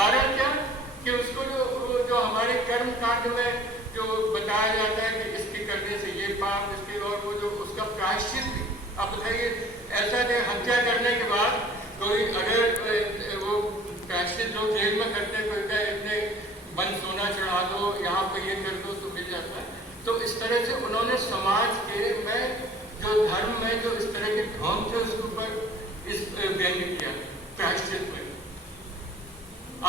कारण क्या कि उसको जो हमारे कर्म कांड में जो बताया जाता है कि इसके करने से ये पाप, इसके और वो जो उसका प्रायश्चित भी। अब बताइए, ऐसा नहीं हत्या करने के बाद कोई अगर वो प्रायश्चित लोग जेल में करते, कोई का इतने मन सोना चढ़ा दो, यहाँ पे ये कर दो तो मिल जाता है। तो इस तरह से उन्होंने समाज के में जो धर्म में जो इस तरह के ढोंग थे उसके ऊपर इस व्यंग्य किया प्रायश्चित में।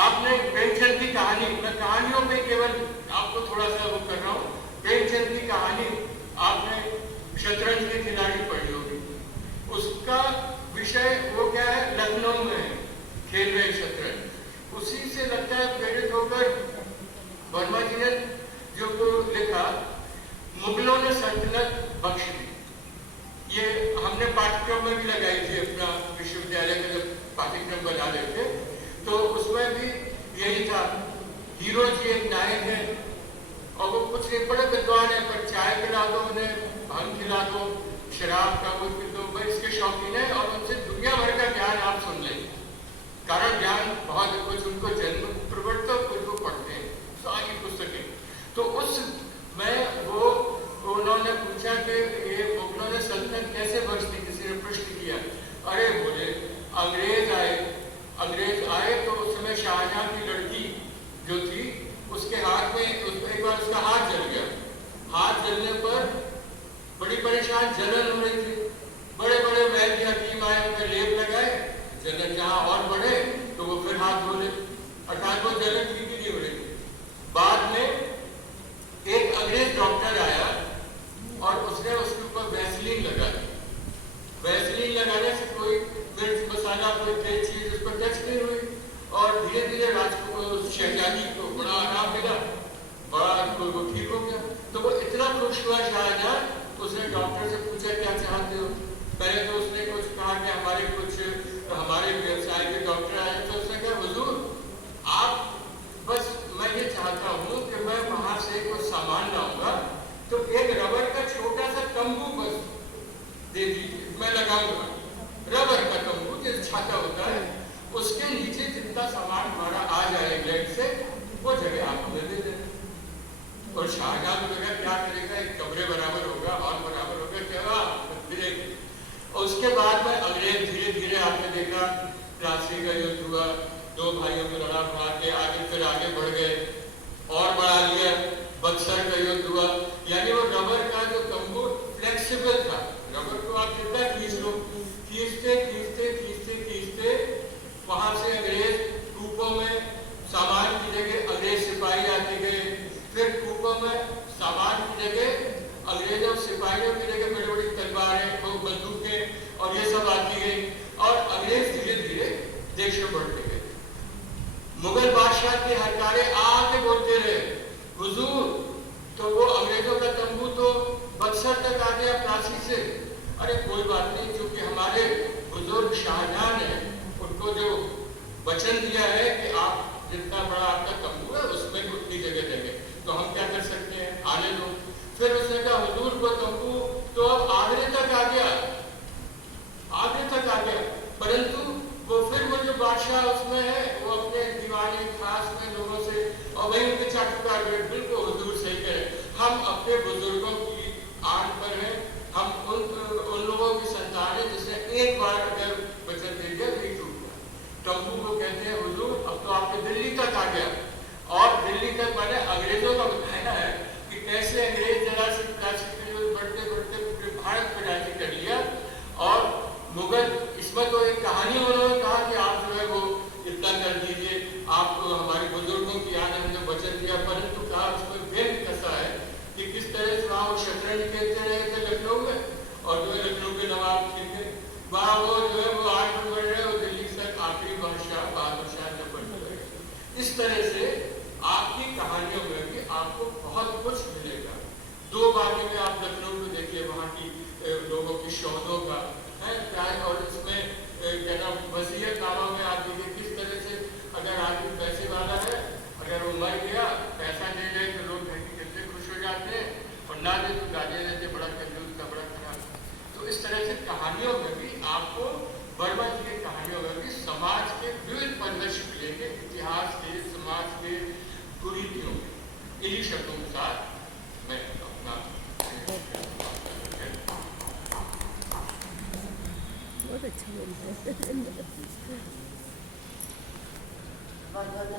आपने प्रेमचंद की कहानी, मैं कहानियों पे केवल आपको थोड़ा सा वो कर रहा हूँ। प्रेमचंद की कहानी आपने शतरंज के खिलाड़ी पढ़ी होगी, उसका विषय वो क्या है, लखनऊ में खेल रहे शतरंज। उसी से लगता है प्रेरित होकर वर्मा जी ने जो लिखा, मुगलों ने सल्तनत बख्श दी। ये हमने पाठ्यक्रम में भी लगाई थी, अपना विश्वविद्यालय में जब पाठ्यक्रम बना रहे थे तो उसमें भी यही था। हीरो जी एक नायक है और वो कुछ नहीं, बड़े विद्वान है, पर चाय पिला दो उन्हें, भांग खिला दो, शराब का कुछ पी दो, भाई इसके शौकीन है और उनसे दुनिया भर का ज्ञान आप सुन लें। कारण ज्ञान बहुत कुछ उनको जन्म प्रवर्तक कुछ वो पढ़ते हैं सारी पुस्तकें। तो उस में वो उन्होंने पूछा कि ये मुगलों ने सल्तनत कैसे बख्श दी, किसी ने प्रश्न किया। अरे बोले, अंग्रेज आए तो उस समय शाहजहां की लड़की जो थी उसके हाथ में एक बार उसका हाथ जल गया। हाथ जलने पर बड़ी परेशान, जलन हो रही थी। बड़े बड़े वैद्य हकीम आए, उन्हें लेप लगाए, जलन जहां और बढ़े तो वो फिर हाथ धो ले, अर्थात वो जलन ठीक ही नहीं हो रही थी। बाद में एक अंग्रेज डॉक्टर आया और उसने उसके ऊपर वैसलीन लगा दी। वैसलीन लगाने से कोई मिर्च मसाला कोई तेज चीज उस पर टच नहीं हुई और धीरे धीरे शहजादी को बड़ा आराम मिला, बड़ा वो ठीक हो गया। तो वो इतना खुश हुआ शाहजहां, उसने डॉक्टर से पूछा क्या चाहते हो। पहले तो उसने कुछ कहा कि हमारे व्यवसाय के डॉक्टर आए, तो उसने कहा हुजूर आप बस मैं ये चाहता हूँ कि मैं वहां से कुछ सामान लाऊंगा तो एक रबर का छोटा सा तंबू बस दे दीजिए, मैं लगाऊंगा। रबर का तंबू जो छाता होता है, उसके नीचे जितना सामान हमारा आ जाए इंग्लैंड से वो जगह आप हमें दे देना। और शाहजहां को लगा क्या करेगा, एक कमरे बराबर होगा, हॉल बराबर होगा, क्या मिलेगी। और उसके बाद में अंग्रेज धीरे धीरे आपने देखा प्लासी का युद्ध हुआ, दो भाइयों में लड़ा, मार के आगे फिर आगे बढ़ गए और बढ़ा लिया, बक्सर का युद्ध हुआ। यानी वो रबर का जो तंबू फ्लेक्सिबल था, रबर को आप कितना खींच लो, खींचते खींचते खींचते खींचते वहां से अंग्रेज कूपों में सामान की जगह अंग्रेज सिपाही आते गए, फिर कूपों में सामान की जगह अंग्रेज और सिपाहियों की जगह बड़ी बड़ी तलवारें, बंदूकें और ये सब आती गई और अंग्रेज धीरे धीरे देश में बढ़ते गए। मुगल बादशाह के हरकारे आके बोलते रहे, हुजूर तो वो अंग्रेजों का तंबू तो बक्सर तक आ गया प्लासी से। अरे कोई बात नहीं, क्योंकि हमारे बुजुर्ग शाहजहां ने उनको जो वचन दिया है कि आप जितना बड़ा आपका तंबू है उसमें उतनी जगह देंगे, तो हम क्या कर सकते हैं, आने दो। फिर उसने कहा हुजूर को तंबू तो अब आगरे तक आ गया, आगरे तक आ गया, परंतु वो फिर वो जो बादशाह उसमें है वो अपने दीवानी खास में लोगों से और वही उनके चाटुकार बिल्कुल हुजूर सही करें, हम अपने बुजुर्गों की आड़ पर हैं, हम उन लोगों की संतान है जिसने एक बार अगर वचन दे दिया नहीं टूटता। तंबू को कहते हैं हुजूर अब तो आपके दिल्ली तक आ गया। और दिल्ली तक मैंने अंग्रेजों का बताया है कि कैसे अंग्रेज जरा से बढ़ते बढ़ते पूरे भारत में राज्य कर लिया। और मुगल इसमें तो एक कहानी उन्होंने कहा कि आप जो है वो इतना कर दीजिए, आप हमारे बुजुर्गों की याद है मुझे वचन दिया, परंतु कहा उसमें व्यंग कसा है कि किस तरह से वहाँ वो शतरंज खेलते रहे थे लखनऊ में और जो है लखनऊ के नवाब थे वहाँ वो जो है वो 8 बढ़ रहे और दिल्ली तक आखिरी बादशाह बहादुर शाह जब बढ़ रहे। इस तरह से आपकी कहानियों में भी आपको बहुत कुछ मिलेगा। 2 बातें में आप लखनऊ में देखिए, वहाँ की लोगों की शौदों का है प्यार, और इसमें क्या नाम वसीयतनामा में आप देखिए किस तरह से अगर आदमी पैसे वाला है, अगर वो मर गया पैसा दे दे तो लोग कितने खुश हो जाते हैं, और ना दे तो गाली देते, बड़ा कंजूस का, बड़ा खराब। तो इस तरह से कहानियों में भी आपको वर्मा जी की कहानियों में भी समाज के विविध परिदृश्य मिलेंगे, इतिहास के इन्हीं शब्दों के साथ मैं अपना बहुत अच्छा बोलते हैं।